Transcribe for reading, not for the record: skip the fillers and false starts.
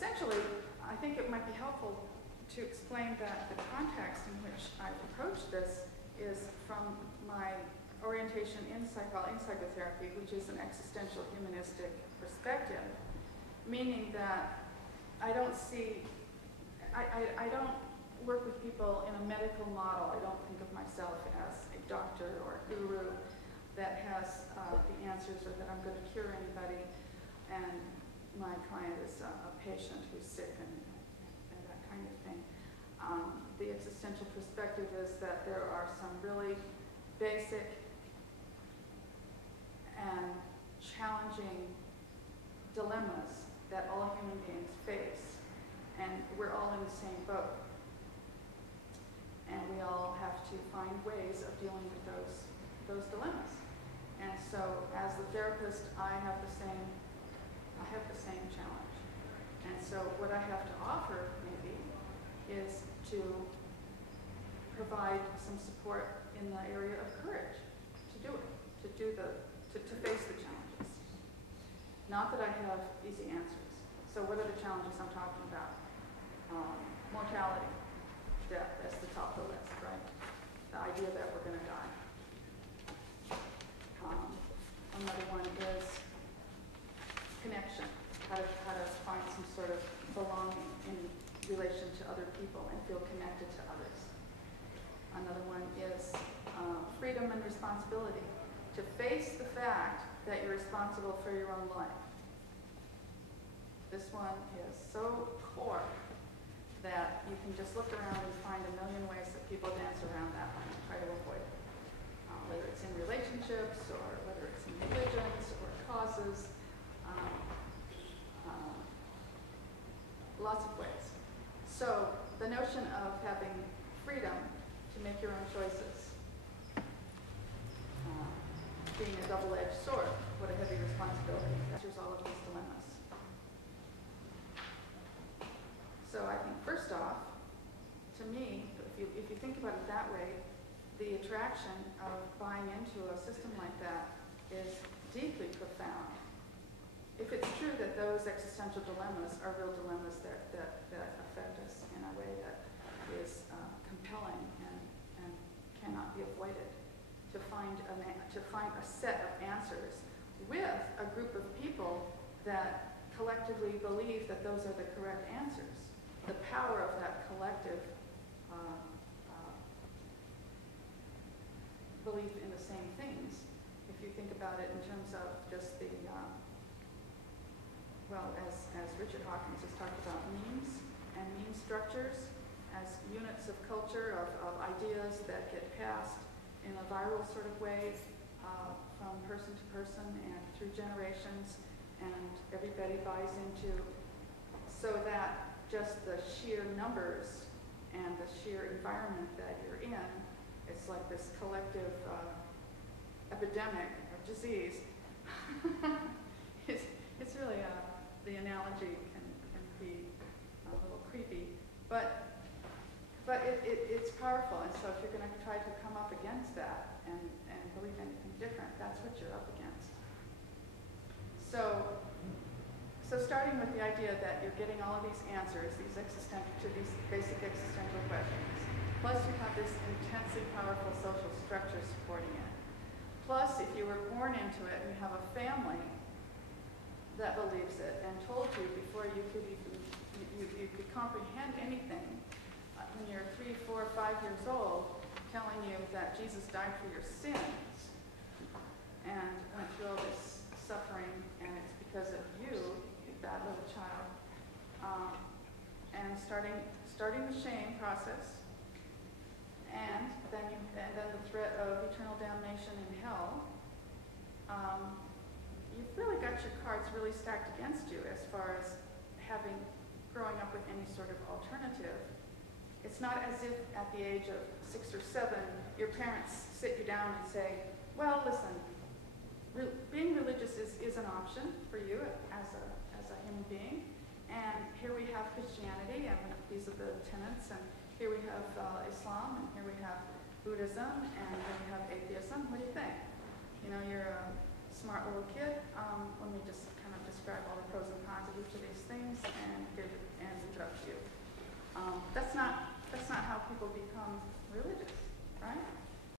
essentially, I think it might be helpful to explain that the context in which I've approached this is from my orientation in psychotherapy, which is an existential humanistic perspective, meaning that I don't see, I don't work with people in a medical model. I don't think of myself as a doctor or a guru that has the answers or that I'm going to cure anybody, and my client is a patient who's sick and that kind of thing. The existential perspective is that there are some really basic and challenging dilemmas that all human beings face, and we're all in the same boat. And we all have to find ways of dealing with those dilemmas. And so, as the therapist, I have the same challenge. And so, what I have to offer, maybe, is to provide some support in the area of courage to do it, to face the challenges. Not that I have easy answers. So, what are the challenges I'm talking about? Mortality. Death as the top of the list, right? The idea that we're going to die. Another one is connection, how to find some sort of belonging in relation to other people and feel connected to others. Another one is freedom and responsibility, to face the fact that you're responsible for your own life. This one is so core that you can just look around and find a million ways that people dance around that one and try to avoid it. Whether it's in relationships, or whether it's in religions, or causes, lots of ways. So the notion of having freedom to make your own choices, being a double-edged sword, what a heavy responsibility. Answers all of these dilemmas. So I think first off, to me, if you think about it that way, the attraction of buying into a system like that is deeply profound. If it's true that those existential dilemmas are real dilemmas that affect us in a way that is compelling and cannot be avoided, to find a set of answers with a group of people that collectively believe that those are the correct answers. The power of that collective belief in the same things, if you think about it in terms of just the, well, as Richard Hawkins has talked about, memes and meme structures as units of culture, of ideas that get passed in a viral sort of way from person to person and through generations, and everybody buys into, so that just the sheer numbers and the sheer environment that you're in, it's like this collective epidemic or disease. It's really, the analogy can be a little creepy, but it's powerful, and so if you're going to try to come up against that and believe anything different, that's what you're up against. So starting with the idea that you're getting all of these answers, these basic existential questions, plus you have this intensely powerful social structure supporting it. Plus, if you were born into it and you have a family that believes it and told you before you could even, you could comprehend anything, when you're 3, 4, 5 years old, telling you that Jesus died for your sins and went through all this suffering, and it's because of you bad little child, and starting the shame process, and then the threat of eternal damnation in hell. You've really got your cards really stacked against you as far as growing up with any sort of alternative. It's not as if at the age of 6 or 7, your parents sit you down and say, well, listen, being religious is an option for you as a human being, and here we have Christianity, and these are the tenets, and here we have Islam, and here we have Buddhism, and then we have atheism. What do you think? You know, you're a smart little kid. Let me just kind of describe all the pros and cons of each of these things and give really